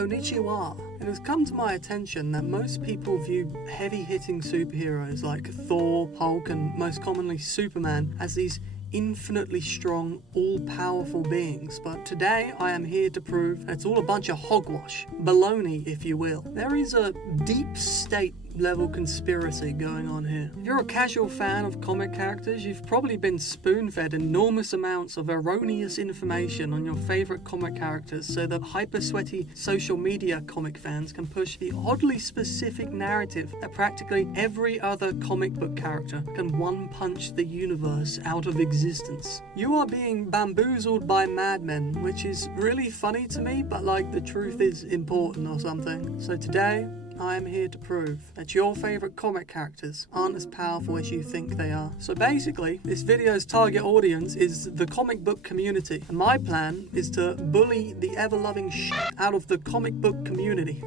Konnichiwa. It has come to my attention that most people view heavy-hitting superheroes like Thor, Hulk, and most commonly Superman as these infinitely strong, all-powerful beings, but today I am here to prove it's all a bunch of hogwash, baloney if you will. There is a deep state level conspiracy going on here. If you're a casual fan of comic characters, you've probably been spoon-fed enormous amounts of erroneous information on your favorite comic characters so that hyper-sweaty social media comic fans can push the oddly specific narrative that practically every other comic book character can one-punch the universe out of existence. You are being bamboozled by madmen, which is really funny to me, but like the truth is important or something. So today, I am here to prove that your favourite comic characters aren't as powerful as you think they are. So basically, this video's target audience is the comic book community, and my plan is to bully the ever-loving shit out of the comic book community.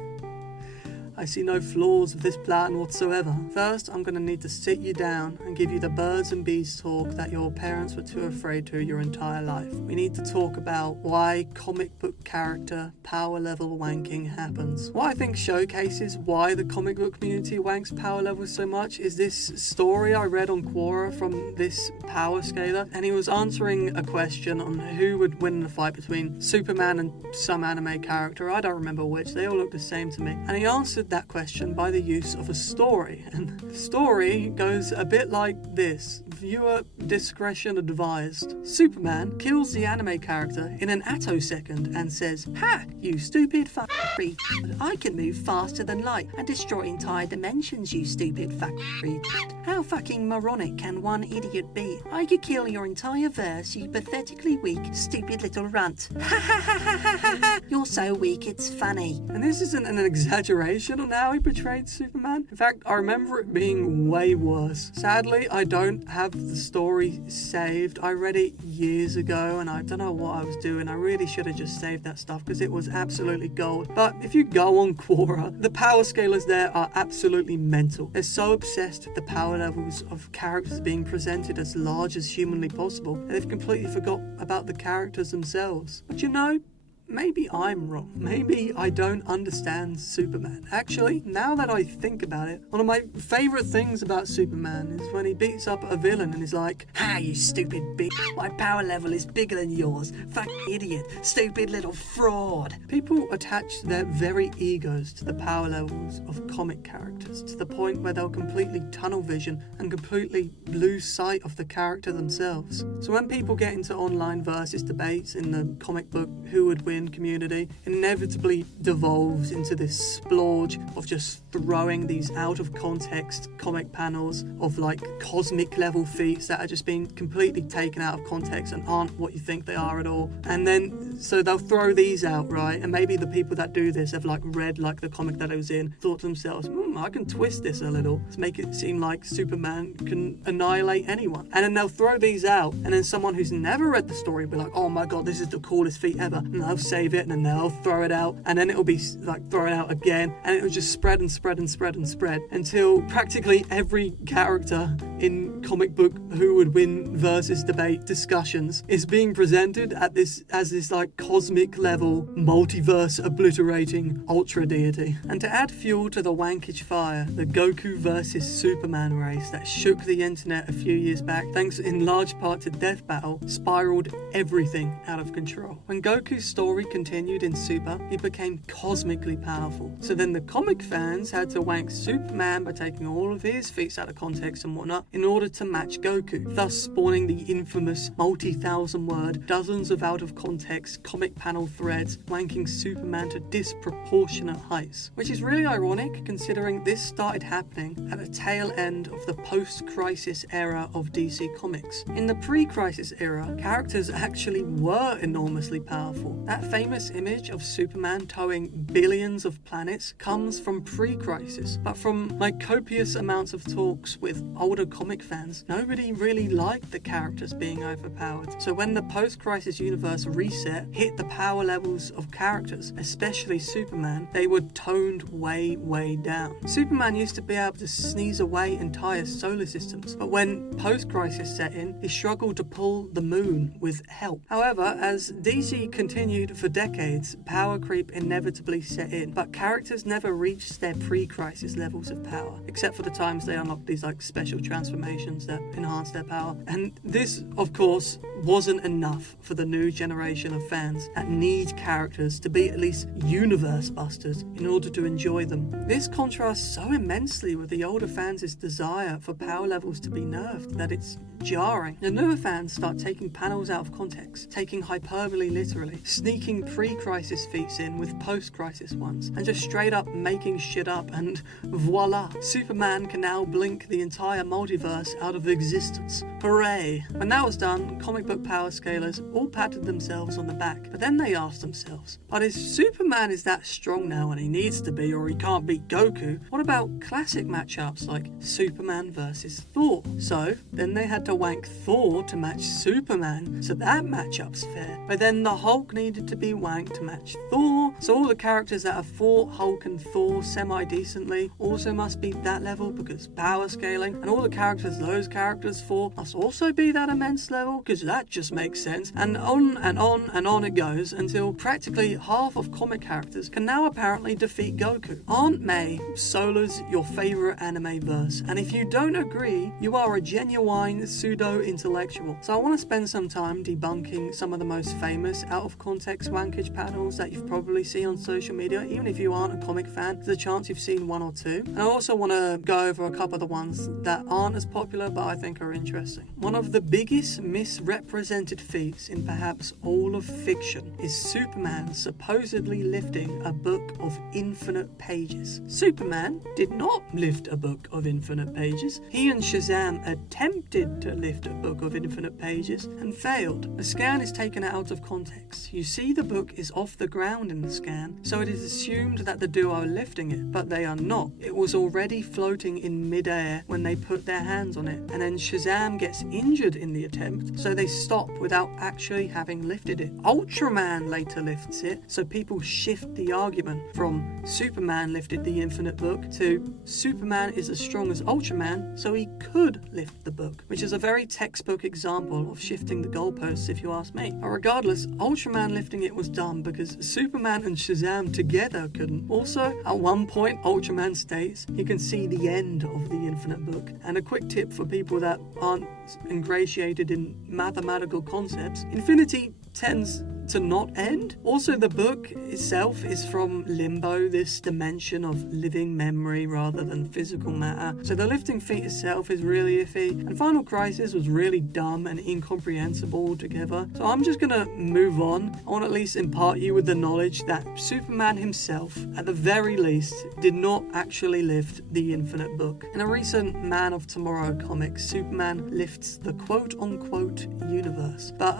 I see no flaws of this plan whatsoever. First, I'm going to need to sit you down and give you the birds and bees talk that your parents were too afraid to your entire life. We need to talk about why comic book character power level wanking happens. What I think showcases why the comic book community wanks power levels so much is this story I read on Quora from this power scaler, and he was answering a question on who would win in a fight between Superman and some anime character. I don't remember which, they all look the same to me. And he answered that question by the use of a story, and the story goes a bit like this. Viewer discretion advised. Superman kills the anime character in an attosecond and says, "Ha, you stupid freak. I can move faster than light and destroy entire dimensions, you stupid freak. How fucking moronic can one idiot be? I could kill your entire verse, you pathetically weak, stupid little runt. Ha ha ha ha ha ha ha. You're so weak, it's funny." And this isn't an exaggeration on how he portrayed Superman. In fact, I remember it being way worse. Sadly, I don't have the story saved. I read it years ago and I don't know what I was doing. I really should have just saved that stuff because it was absolutely gold. But if you go on Quora, the power scalers there are absolutely mental. They're so obsessed with the power levels of characters being presented as large as humanly possible that they've completely forgot about the characters themselves. But you know, maybe I'm wrong. Maybe I don't understand Superman. Actually, now that I think about it, one of my favourite things about Superman is when he beats up a villain and he's like, "Ha, you stupid bitch. My power level is bigger than yours. Fucking idiot. Stupid little fraud." People attach their very egos to the power levels of comic characters to the point where they'll completely tunnel vision and completely lose sight of the character themselves. So when people get into online versus debates in the comic book who would win community, inevitably devolves into this splorge of just throwing these out of context comic panels of like cosmic level feats that are just being completely taken out of context and aren't what you think they are at all. And then so they'll throw these out, right? And maybe the people that do this have like read like the comic that it was in, thought to themselves, I can twist this a little to make it seem like Superman can annihilate anyone. And then they'll throw these out, and then someone who's never read the story will be like, "Oh my god, this is the coolest feat ever," and they'll save it, and then they'll throw it out, and then it'll be like throw it out again, and it'll just spread and spread and spread and spread until practically every character in comic book who would win versus debate discussions is being presented at this as this like cosmic level multiverse obliterating ultra deity. And to add fuel to the wankage fire, the Goku versus Superman race that shook the internet a few years back, thanks in large part to Death Battle, spiraled everything out of control. When Goku's story continued in Super, he became cosmically powerful. So then the comic fans had to wank Superman by taking all of his feats out of context and whatnot in order to match Goku, thus spawning the infamous multi-thousand word, dozens of out of context comic panel threads wanking Superman to disproportionate heights. Which is really ironic considering this started happening at the tail end of the post-crisis era of DC Comics. In the pre-crisis era, characters actually were enormously powerful. That famous image of Superman towing billions of planets comes from pre-crisis, but from my copious amounts of talks with older comic fans, nobody really liked the characters being overpowered. So when the post-crisis universe reset hit the power levels of characters, especially Superman, they were toned way down. Superman used to be able to sneeze away entire solar systems, but when post-crisis set in, he struggled to pull the moon with help. However, as DC continued for decades, power creep inevitably set in, but characters never reached their pre-crisis levels of power, except for the times they unlocked these like special transformations that enhance their power. And this, of course, wasn't enough for the new generation of fans that need characters to be at least universe busters in order to enjoy them. This contrasts so immensely with the older fans' desire for power levels to be nerfed that it's jarring. The newer fans start taking panels out of context, taking hyperbole literally, sneaking pre-crisis feats in with post-crisis ones, and just straight up making shit up, and voila, Superman can now blink the entire multiverse out of existence. Hooray! When that was done, comic book power scalers all patted themselves on the back, but then they asked themselves, but if Superman is that strong now and he needs to be, or he can't beat Goku, what about classic matchups like Superman versus Thor? So then they had to wank Thor to match Superman, so that matchup's fair. But then the Hulk needed to be wanked to match Thor, so all the characters that have fought Hulk and Thor semi-decently also must be that level because power scaling, and all the characters those characters fought must also be that immense level because that just makes sense, and on and on and on it goes until practically half of comic characters can now apparently defeat Goku. Aunt May solos your favourite anime verse, and if you don't agree, you are a genuine pseudo-intellectual. So I want to spend some time debunking some of the most famous out-of-context wankage panels that you've probably seen on social media. Even if you aren't a comic fan, there's a chance you've seen one or two. And I also want to go over a couple of the ones that aren't as popular but I think are interesting. One of the biggest misrepresented feats in perhaps all of fiction is Superman supposedly lifting a book of infinite pages. Superman did not lift a book of infinite pages. He and Shazam attempted to lift a book of infinite pages and failed. The scan is taken out of context. You see the book is off the ground in the scan, so it is assumed that the duo are lifting it, but they are not. It was already floating in mid-air when they put their hands on it, and then Shazam gets injured in the attempt, so they stop without actually having lifted it. Ultraman later lifts it, so people shift the argument from Superman lifted the infinite book to Superman is as strong as Ultraman, so he could lift the book, which is a very textbook example of shifting the goalposts if you ask me. But regardless, Ultraman lifting it was dumb because Superman and Shazam together couldn't. Also, at one point Ultraman states he can see the end of the infinite book. And a quick tip for people that aren't ingratiated in mathematical concepts, infinity tends to not end. Also, the book itself is from limbo, this dimension of living memory rather than physical matter. So the lifting feat itself is really iffy, and Final Crisis was really dumb and incomprehensible altogether. So I'm just gonna move on. I want to at least impart you with the knowledge that Superman himself, at the very least, did not actually lift the infinite book. In a recent Man of Tomorrow comic, Superman lifts the quote-unquote universe, but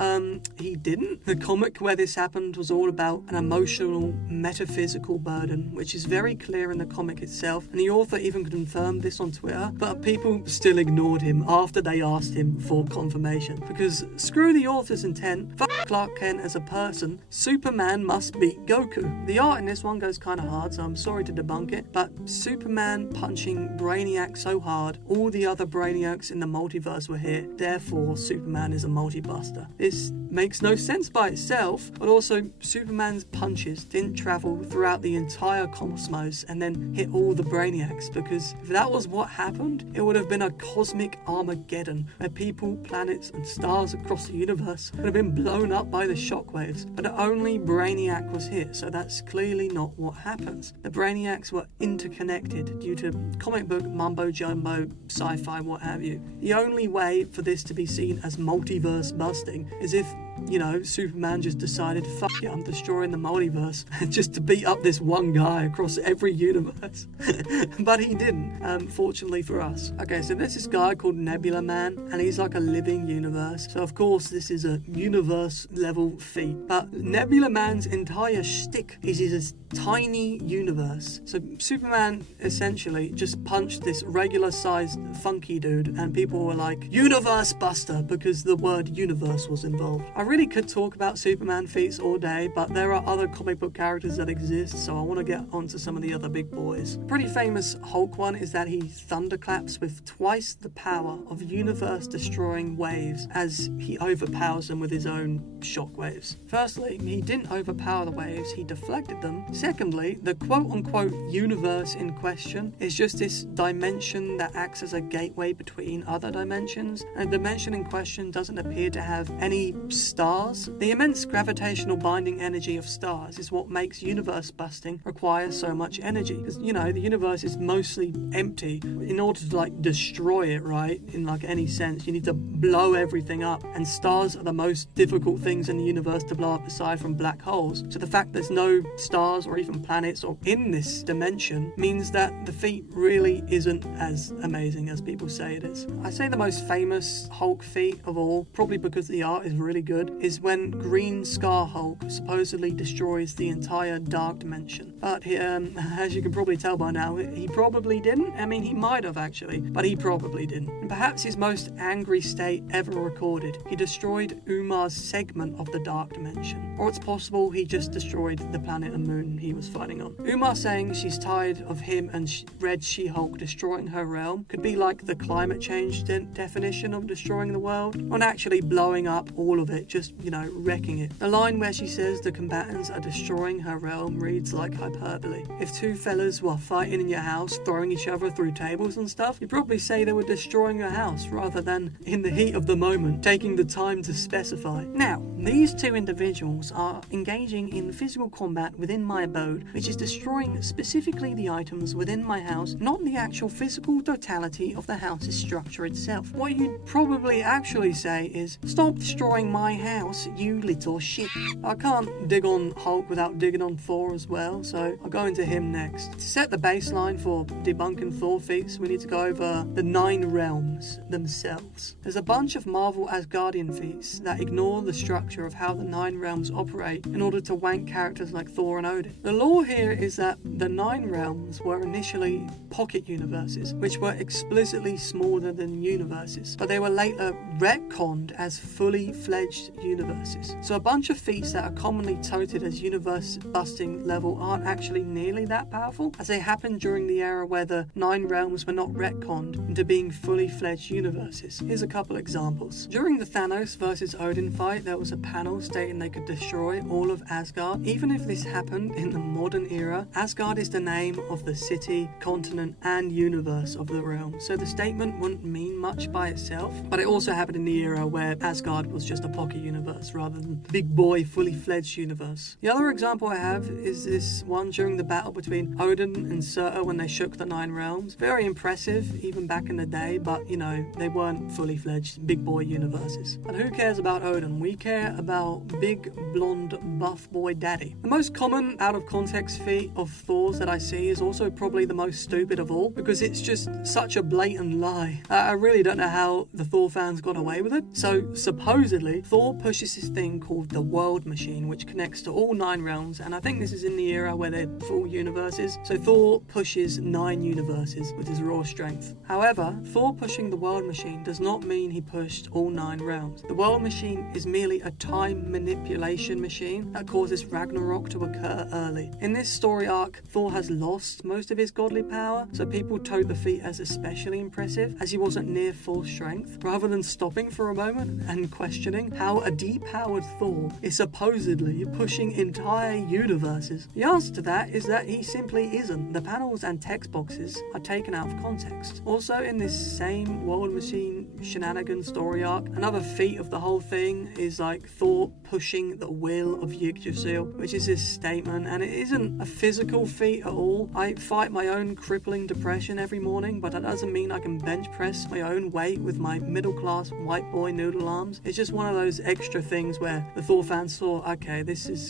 he didn't. The comic where this happened was all about an emotional, metaphysical burden, which is very clear in the comic itself, and the author even confirmed this on Twitter, but people still ignored him after they asked him for confirmation, because screw the author's intent, fuck Clark Kent as a person, Superman must beat Goku. The art in this one goes kinda hard, so I'm sorry to debunk it, but Superman punching Brainiac so hard, all the other Brainiacs in the multiverse were hit, therefore Superman is a multibuster. This makes no sense by itself, but also Superman's punches didn't travel throughout the entire cosmos and then hit all the Brainiacs, because if that was what happened, it would have been a cosmic Armageddon where people, planets and stars across the universe would have been blown up by the shockwaves, but only Brainiac was hit, so that's clearly not what happens. The Brainiacs were interconnected due to comic book mumbo jumbo, sci-fi, what have you. The only way for this to be seen as multiverse busting is if, you know, Superman just decided, fuck it, I'm destroying the multiverse just to beat up this one guy across every universe. But he didn't, fortunately for us. Okay, so there's this guy called Nebula Man, and he's like a living universe. So of course this is a universe level feat. But Nebula Man's entire shtick is his tiny universe. So Superman essentially just punched this regular sized funky dude, and people were like, universe buster, because the word universe was involved. I really could talk about Superman feats all day, but there are other comic book characters that exist, so I want to get onto some of the other big boys. Pretty famous Hulk one is that he thunderclaps with twice the power of universe-destroying waves as he overpowers them with his own shockwaves. Firstly, he didn't overpower the waves, he deflected them. Secondly, the quote-unquote universe in question is just this dimension that acts as a gateway between other dimensions, and the dimension in question doesn't appear to have any stars. The immense gravitational binding energy of stars is what makes universe busting require so much energy, because the universe is mostly empty. In order to destroy it, right, in any sense, you need to blow everything up, and stars are the most difficult things in the universe to blow up aside from black holes. So the fact there's no stars or even planets or in this dimension means that the feat really isn't as amazing as people say it is. I say the most famous Hulk feat of all, probably because the art is really good, is when Green Scar Hulk supposedly destroys the entire dark dimension. But as you can probably tell by now, he probably didn't. I mean, he might have actually, but he probably didn't. And perhaps his most angry state ever recorded, he destroyed Umar's segment of the dark dimension. Or it's possible he just destroyed the planet and moon he was fighting on. Umar saying she's tired of him and Red She-Hulk destroying her realm could be like the climate change definition of destroying the world, not actually blowing up all of it, just, wrecking it. The line where she says the combatants are destroying her realm reads like hyperbole. If two fellas were fighting in your house, throwing each other through tables and stuff, you'd probably say they were destroying your house rather than, in the heat of the moment, taking the time to specify. Now, these two individuals are engaging in physical combat within my abode, which is destroying specifically the items within my house, not the actual physical totality of the house's structure itself. What you'd probably actually say is, stop destroying my house, you little shit. I can't dig on Hulk without digging on Thor as well, so I'll go into him next. To set the baseline for debunking Thor feats, we need to go over the 9 realms themselves. There's a bunch of Marvel Asgardian feats that ignore the structure of how the 9 realms operate in order to wank characters like Thor and Odin. The lore here is that the 9 realms were initially pocket universes, which were explicitly smaller than universes, but they were later retconned as fully fledged universes. So a bunch of feats that are commonly touted as universe busting level aren't actually nearly that powerful, as they happened during the era where the 9 realms were not retconned into being fully fledged universes. Here's a couple examples. During the Thanos versus Odin fight, there was a panel stating they could destroy all of Asgard. Even if this happened in the modern era, Asgard is the name of the city, continent, and universe of the realm, so the statement wouldn't mean much by itself, but it also happened in the era where Asgard was just a pocket universe rather than big boy fully fledged universe. The other example I have is this one during the battle between Odin and Surtur when they shook the 9 realms. Very impressive even back in the day, but they weren't fully fledged big boy universes. And who cares about Odin? We care about big blonde buff boy daddy. The most common out of context feat of Thor's that I see is also probably the most stupid of all, because it's just such a blatant lie. I really don't know how the Thor fans got away with it. So supposedly Thor pushes this thing called the World Machine, which connects to all 9 realms, and I think this is in the era where they're full universes. So Thor pushes 9 universes with his raw strength. However, Thor pushing the World Machine does not mean he pushed all 9 realms. The World Machine is merely a time manipulation machine that causes Ragnarok to occur early. In this story arc, Thor has lost most of his godly power, so people tote the feat as especially impressive, as he wasn't near full strength, rather than stopping for a moment and questioning how a depowered Thor is supposedly pushing entire universes. The answer to that is that he simply isn't. The panels and text boxes are taken out of context. Also, in this same World Machine shenanigan story arc, another feat of the whole thing is Thor pushing the will of Yggdrasil, which is his statement, and it isn't a physical feat at all. I fight my own crippling depression every morning, but that doesn't mean I can bench press my own weight with my middle class white boy noodle arms. It's just one of those extra things where the Thor fans saw, okay,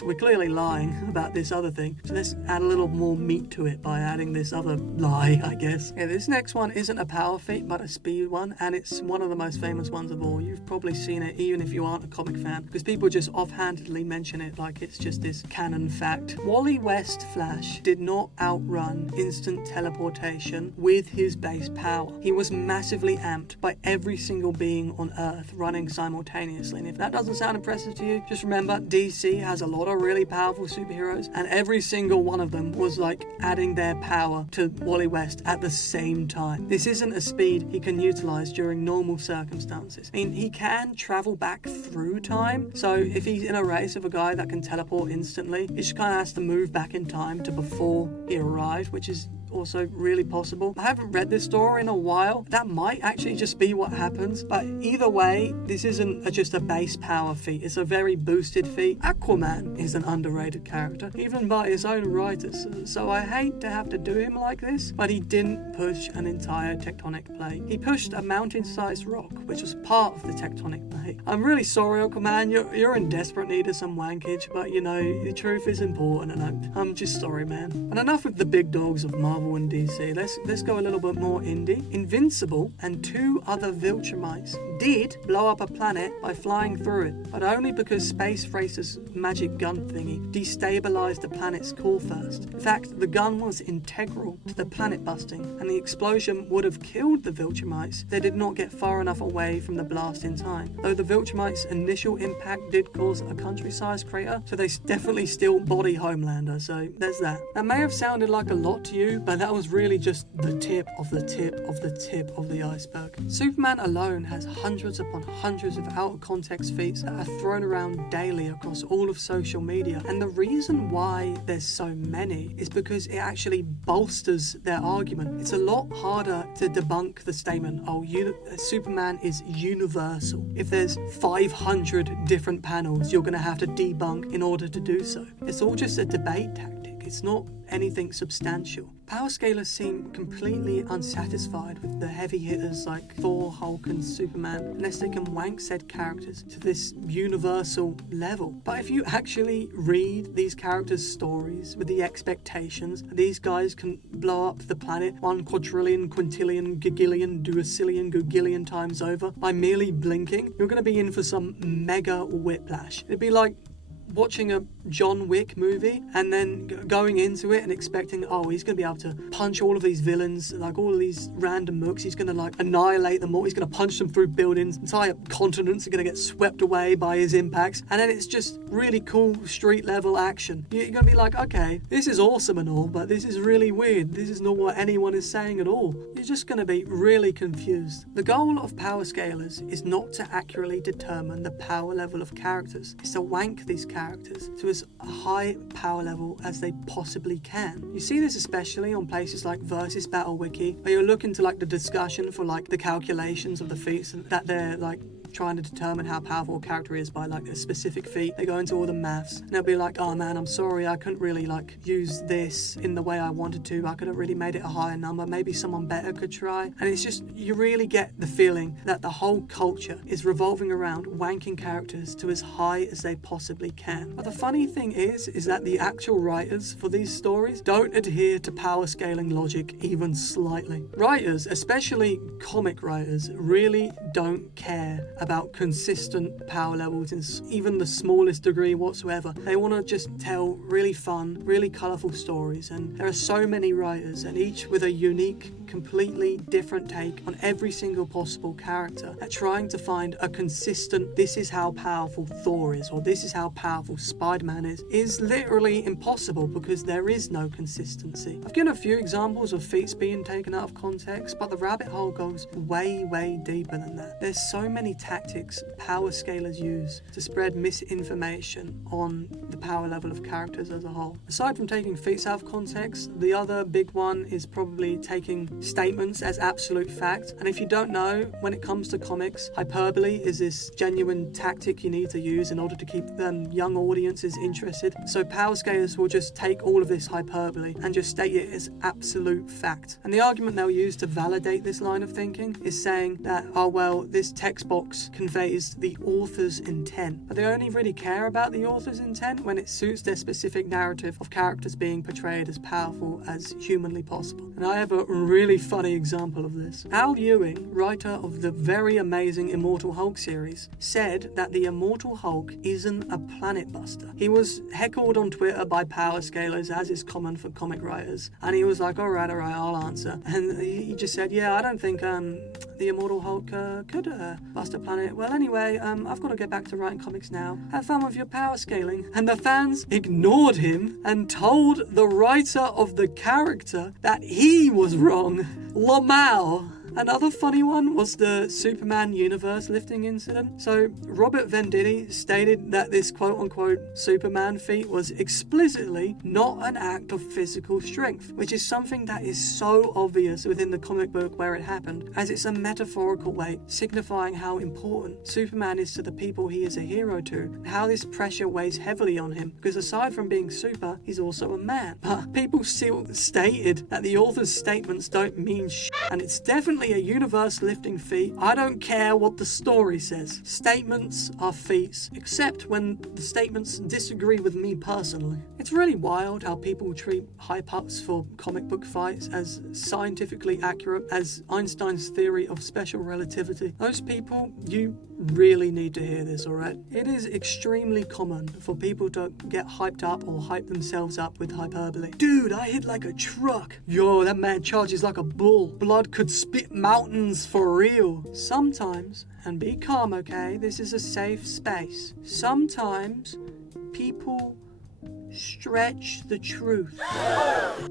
we're clearly lying about this other thing, so let's add a little more meat to it by adding this other lie, I guess. Yeah, this next one isn't a power feat, but a speed one, and it's one of the most famous ones of all. You've probably seen it even if you aren't a comic fan, because people just offhandedly mention it like it's just this canon fact. Wally West Flash did not outrun instant teleportation with his base power. He was massively amped by every single being on Earth running simultaneously, and if that doesn't sound impressive to you, just remember DC has a lot of really powerful superheroes, and every single one of them was like adding their power to Wally West at the same time. This isn't a speed he can utilize during normal circumstances. I mean, he can travel back through time, so if he's in a race with a guy that can teleport instantly, he just kind of has to move back in time to before he arrived, which is also really possible. I haven't read this story in a while. That might actually just be what happens, but either way, this isn't just a base power feat. It's a very boosted feat. Aquaman is an underrated character, even by his own writers, so I hate to have to do him like this, but he didn't push an entire tectonic plate. He pushed a mountain-sized rock, which was part of the tectonic plate. I'm really sorry, Aquaman, you're in desperate need of some wankage, but you know, the truth is important, and I'm just sorry, man. And enough with the big dogs of Marvel and DC. Let's go a little bit more indie. Invincible and 2 other Viltrumites did blow up a planet by flying through it, but only because Space Racer's magic gun thingy destabilized the planet's core first. In fact, the gun was integral to the planet busting, and the explosion would have killed the Viltrumites if they did not get far enough away from the blast in time. Though the Viltrumites' initial impact did cause a country-sized crater, so they definitely still body Homelander, so there's that. That may have sounded like a lot to you, but that was really just the tip of the tip of the tip of the iceberg. Superman alone has hundreds upon hundreds of out-of-context feats that are thrown around daily across all of social media, and the reason why there's so many is because it actually bolsters their argument. It's a lot harder to debunk the statement, oh, Superman is universal. If there's 500 different panels you're going to have to debunk in order to do so. It's all just a debate tactic. It's not anything substantial. Power scalers seem completely unsatisfied with the heavy hitters like Thor, Hulk and Superman unless they can wank said characters to this universal level. But if you actually read these characters' stories with the expectations that these guys can blow up the planet 1 quadrillion, quintillion, gigillion, duocillion, gugillion times over by merely blinking, you're going to be in for some mega whiplash. It'd be like watching a John Wick movie and then going into it and expecting, oh, he's going to be able to punch all of these villains, like all of these random mooks, he's going to like annihilate them all, he's going to punch them through buildings, entire continents are going to get swept away by his impacts, and then it's just really cool street level action. You're going to be like, okay, this is awesome and all, but this is really weird, this is not what anyone is saying at all. You're just going to be really confused. The goal of power scalers is not to accurately determine the power level of characters, it's to wank these characters to as high power level as they possibly can. You see this especially on places like Versus Battle Wiki, where you're looking to like the discussion for like the calculations of the feats that they're like trying to determine how powerful a character is by like a specific feat. They go into all the maths and they'll be like, oh man, I'm sorry, I couldn't really like use this in the way I wanted to. I could have really made it a higher number. Maybe someone better could try. And it's just, you really get the feeling that the whole culture is revolving around wanking characters to as high as they possibly can. But the funny thing is that the actual writers for these stories don't adhere to power scaling logic even slightly. Writers, especially comic writers, really don't care about consistent power levels in even the smallest degree whatsoever. They want to just tell really fun, really colourful stories, and there are so many writers, and each with a unique, completely different take on every single possible character, at trying to find a consistent, this is how powerful Thor is, or this is how powerful Spider-Man is literally impossible because there is no consistency. I've given a few examples of feats being taken out of context, but the rabbit hole goes way, way deeper than that. There's so many tactics power scalers use to spread misinformation on the power level of characters as a whole. Aside from taking feats out of context, the other big one is probably taking statements as absolute fact. And if you don't know, when it comes to comics, hyperbole is this genuine tactic you need to use in order to keep young audiences interested. So power scalers will just take all of this hyperbole and just state it as absolute fact. And the argument they'll use to validate this line of thinking is saying that, oh well, this text box conveys the author's intent. But they only really care about the author's intent when it suits their specific narrative of characters being portrayed as powerful as humanly possible. And I have a really funny example of this. Al Ewing, writer of the very amazing Immortal Hulk series, said that the Immortal Hulk isn't a planet buster. He was heckled on Twitter by power scalers, as is common for comic writers, and he was like, alright, I'll answer. And he just said, yeah, I don't think the Immortal Hulk could bust a planet planet. Well, anyway, I've got to get back to writing comics now. Have fun with your power scaling. And the fans ignored him and told the writer of the character that he was wrong. Lamau. Another funny one was the Superman universe lifting incident. So Robert Venditti stated that this quote-unquote Superman feat was explicitly not an act of physical strength, which is something that is so obvious within the comic book where it happened, as it's a metaphorical way signifying how important Superman is to the people he is a hero to, and how this pressure weighs heavily on him, because aside from being super, he's also a man. But people still stated that the author's statements don't mean shit, and it's definitely a universe-lifting feat. I don't care what the story says. Statements are feats, except when the statements disagree with me personally. It's really wild how people treat hype-ups for comic book fights as scientifically accurate as Einstein's theory of special relativity. Those people, you really need to hear this, alright? It is extremely common for people to get hyped up or hype themselves up with hyperbole. Dude, I hit like a truck. Yo, that man charges like a bull. Blood could spit mountains for real. Sometimes, and be calm, okay? This is a safe space. Sometimes people stretch the truth.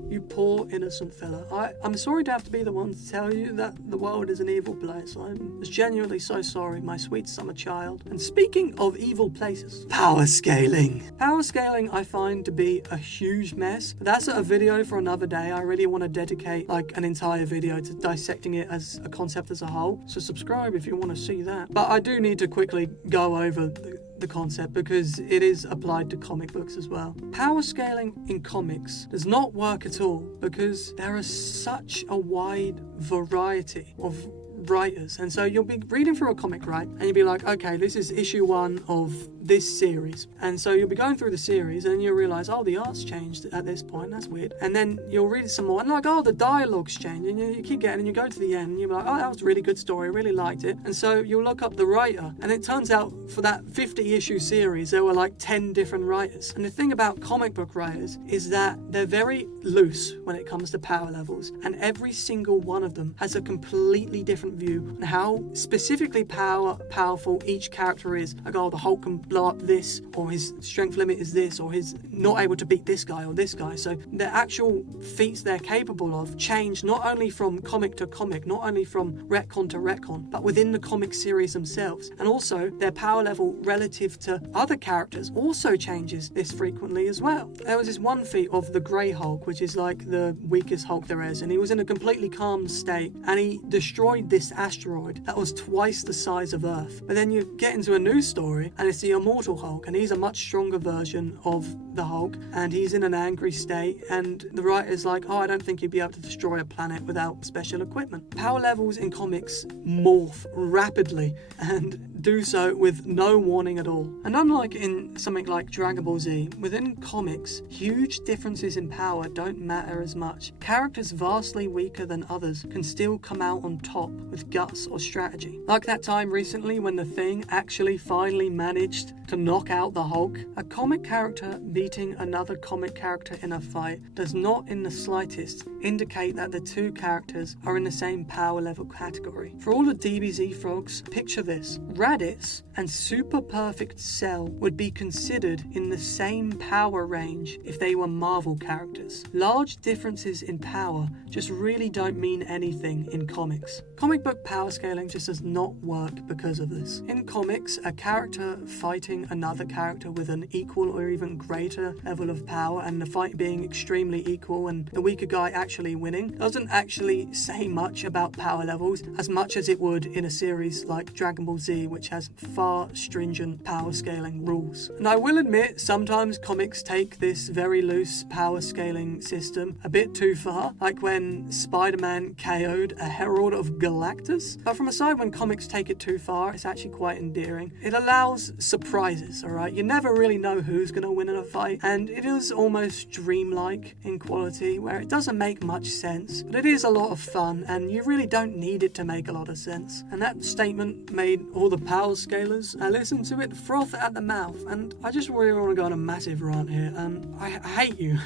You poor innocent fella. I'm sorry to have to be the one to tell you that the world is an evil place. I'm genuinely so sorry, my sweet summer child. And speaking of evil places, power scaling. Power scaling I find to be a huge mess. That's a video for another day. I really want to dedicate like an entire video to dissecting it as a concept as a whole. So subscribe if you want to see that. But I do need to quickly go over the concept because it is applied to comic books as well. Power scaling in comics does not work at all because there is such a wide variety of writers, and so you'll be reading through a comic, right, and you'll be like, okay, this is issue 1 of this series, and so you'll be going through the series and you'll realize, oh, the art's changed at this point, that's weird, and then you'll read some more and like, oh, the dialogue's changed, and you keep getting, and you go to the end and you'll be like, oh, that was a really good story, I really liked it, and so you'll look up the writer, and it turns out for that 50 issue series there were like 10 different writers. And the thing about comic book writers is that they're very loose when it comes to power levels, and every single one of them has a completely different view on how specifically powerful each character is. Like, oh, the Hulk can blow up this, or his strength limit is this, or he's not able to beat this guy or this guy. So the actual feats they're capable of change not only from comic to comic, not only from retcon to retcon, but within the comic series themselves. And also their power level relative to other characters also changes this frequently as well. There was this one feat of the Grey Hulk, which is like the weakest Hulk there is, and he was in a completely calm state, and he destroyed this asteroid that was twice the size of Earth. But then you get into a new story and it's the Immortal Hulk, and he's a much stronger version of the Hulk, and he's in an angry state, and the writer's like, oh, I don't think you'd be able to destroy a planet without special equipment. Power levels in comics morph rapidly and do so with no warning at all. And unlike in something like Dragon Ball Z, within comics, huge differences in power don't matter as much. Characters vastly weaker than others can still come out on top with guts or strategy. Like that time recently when the Thing actually finally managed to knock out the Hulk. A comic character beating another comic character in a fight does not in the slightest indicate that the two characters are in the same power level category. For all the DBZ frogs, picture this. Raditz and Super Perfect Cell would be considered in the same power range if they were Marvel characters. Large differences in power just really don't mean anything in comics. Comic book power scaling just does not work because of this. In comics, a character fighting another character with an equal or even greater level of power, and the fight being extremely equal and the weaker guy actually winning, doesn't actually say much about power levels as much as it would in a series like Dragon Ball Z, which has far stringent power scaling rules. And I will admit, sometimes comics take this very loose power scaling system a bit too far, like when Spider-Man KO'd a Herald of Galactus. But from a side, when comics take it too far, it's actually quite endearing. It allows surprises, alright? You never really know who's going to win in a fight, and it is almost dreamlike in quality, where it doesn't make much sense, but it is a lot of fun, and you really don't need it to make a lot of sense. And that statement made all the power scalers listen to it froth at the mouth, and I just really want to go on a massive rant here. I hate you.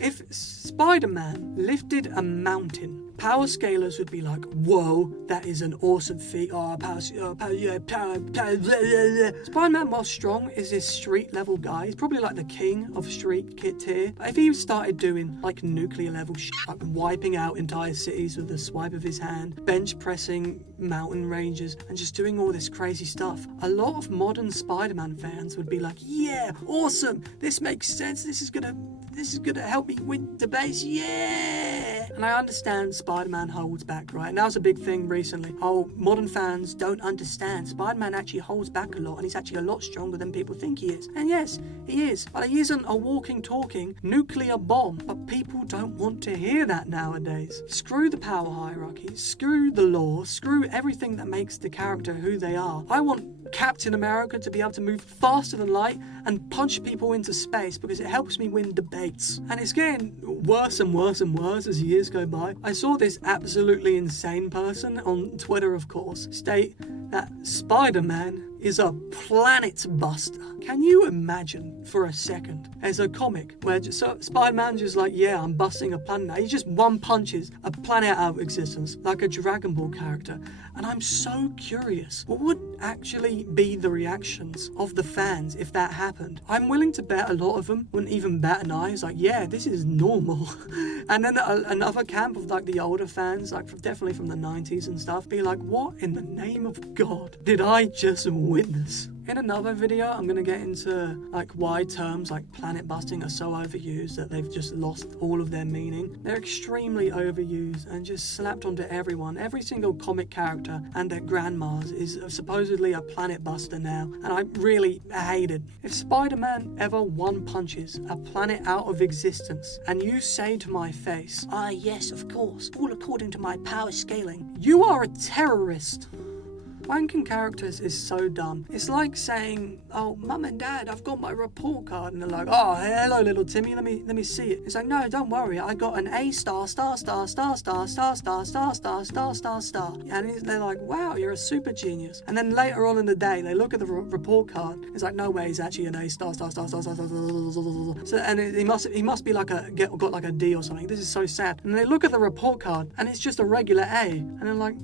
If Spider-Man lifted a mountain, power scalers would be like, whoa, that is an awesome feat. Oh, power, yeah, power, blah, blah, blah. Spider-Man, while strong, is this street level guy. He's probably like the king of street kid tier. But if he started doing like nuclear level shit, like wiping out entire cities with a swipe of his hand, bench pressing mountain ranges, and just doing all this crazy stuff, a lot of modern Spider-Man fans would be like, yeah, awesome, this makes sense, this is gonna help me win debates, yeah. And I understand Spider-Man holds back, right? And that was a big thing recently. Oh, modern fans don't understand. Spider-Man actually holds back a lot, and he's actually a lot stronger than people think he is. And yes, he is. But he isn't a walking, talking nuclear bomb. But people don't want to hear that nowadays. Screw the power hierarchy. Screw the law. Screw everything that makes the character who they are. I want Captain America to be able to move faster than light and punch people into space because it helps me win debates. And it's getting worse and worse and worse as years go by. I saw this absolutely insane person on Twitter, of course, state that Spider-Man is a planet buster. Can you imagine for a second, there's a comic where Spider-Man just like, yeah, I'm busting a planet. He just one punches a planet out of existence, like a Dragon Ball character. And I'm so curious, what would actually be the reactions of the fans if that happened? I'm willing to bet a lot of them wouldn't even bat an eye. It's like, yeah, this is normal. And then another camp of like the older fans, like definitely from the 90s and stuff, be like, what in the name of God did I just witness? In another video, I'm going to get into like why terms like planet busting are so overused that they've just lost all of their meaning. They're extremely overused and just slapped onto everyone. Every single comic character and their grandmas is supposedly a planet buster now, and I really hate it. If Spider-Man ever one punches a planet out of existence and you say to my face, ah yes, of course, all according to my power scaling, you are a terrorist. Wanking characters is so dumb. It's like saying, oh, Mum and Dad, I've got my report card. And they're like, oh, hello, little Timmy, let me see it. It's like, no, don't worry, I got an A star, star, star, star, star, star, star, star, star, star, star, star. And they're like, wow, you're a super genius. And then later on in the day, they look at the report card. It's like, no way, he's actually an A star, star, star, star, star, star, star. So, and he must be like got like a D or something. This is so sad. And they look at the report card, and it's just a regular A. And they're like,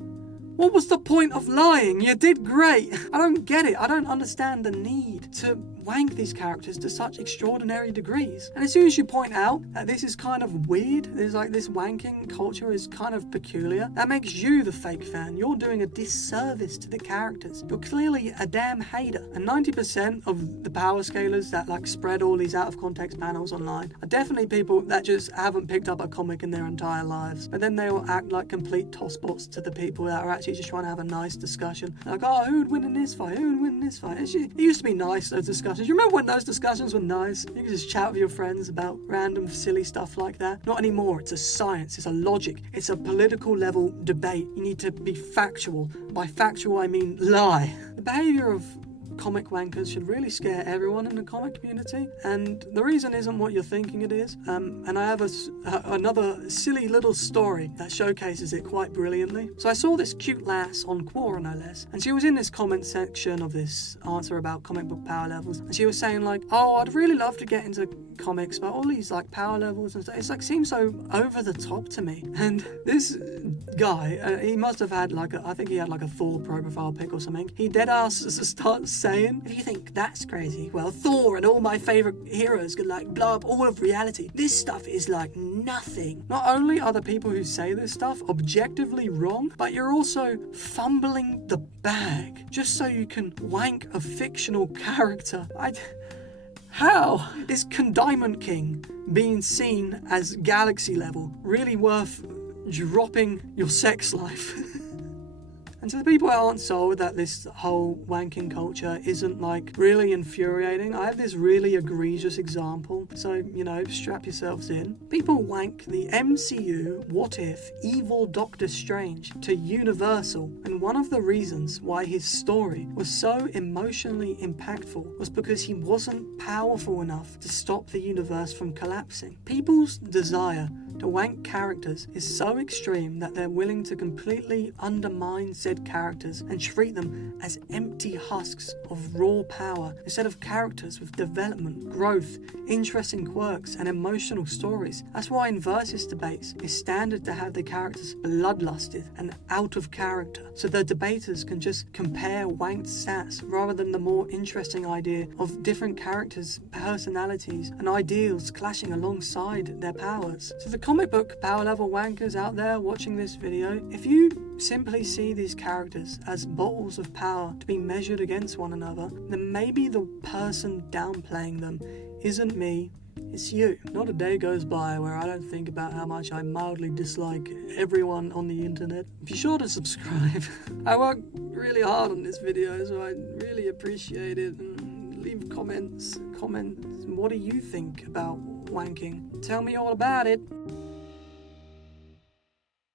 what was the point of lying? You did great. I don't get it. I don't understand the need to wank these characters to such extraordinary degrees. And as soon as you point out that this is kind of weird, there's like this wanking culture is kind of peculiar, that makes you the fake fan. You're doing a disservice to the characters. You're clearly a damn hater. And 90% of the power scalers that like spread all these out of context panels online are definitely people that just haven't picked up a comic in their entire lives. But then they will act like complete tosspots to the people that are actually just trying to have a nice discussion. Like, oh, who would win in this fight? Who would win in this fight? It used to be nice, those discussions. You remember when those discussions were nice? You could just chat with your friends about random silly stuff like that. Not anymore. It's a science. It's a logic. It's a political level debate. You need to be factual. By factual, I mean lie. The behavior of comic wankers should really scare everyone in the comic community, and the reason isn't what you're thinking it is. And I have another silly little story that showcases it quite brilliantly. So I saw this cute lass on Quora, no less, and she was in this comment section of this answer about comic book power levels, and she was saying like, oh, I'd really love to get into comics, but all these like power levels and stuff, it's like seems so over the top to me. And this guy, he must have had like I think he had like a Thor profile pic or something. He dead ass starts saying, if you think that's crazy, well, Thor and all my favorite heroes could like blow up all of reality. This stuff is like nothing. Not only are the people who say this stuff objectively wrong, but you're also fumbling the bag just so you can wank a fictional character. How is Condiamond King being seen as galaxy level really worth dropping your sex life? And to the people that aren't sold that this whole wanking culture isn't like really infuriating, I have this really egregious example, so strap yourselves in. People wank the MCU What If evil Doctor Strange to Universal, and one of the reasons why his story was so emotionally impactful was because he wasn't powerful enough to stop the universe from collapsing. People's desire to wank characters is so extreme that they're willing to completely undermine said characters and treat them as empty husks of raw power instead of characters with development, growth, interesting quirks, and emotional stories. That's why in versus debates, it's standard to have the characters bloodlusted and out of character, so the debaters can just compare wanked stats rather than the more interesting idea of different characters' personalities and ideals clashing alongside their powers. So the comic book power level wankers out there watching this video, if you simply see these characters as balls of power to be measured against one another, then maybe the person downplaying them isn't me, it's you. Not a day goes by where I don't think about how much I mildly dislike everyone on the internet. Be sure to subscribe. I work really hard on this video, so I really appreciate it. And leave comments. What do you think about wanking? Tell me all about it.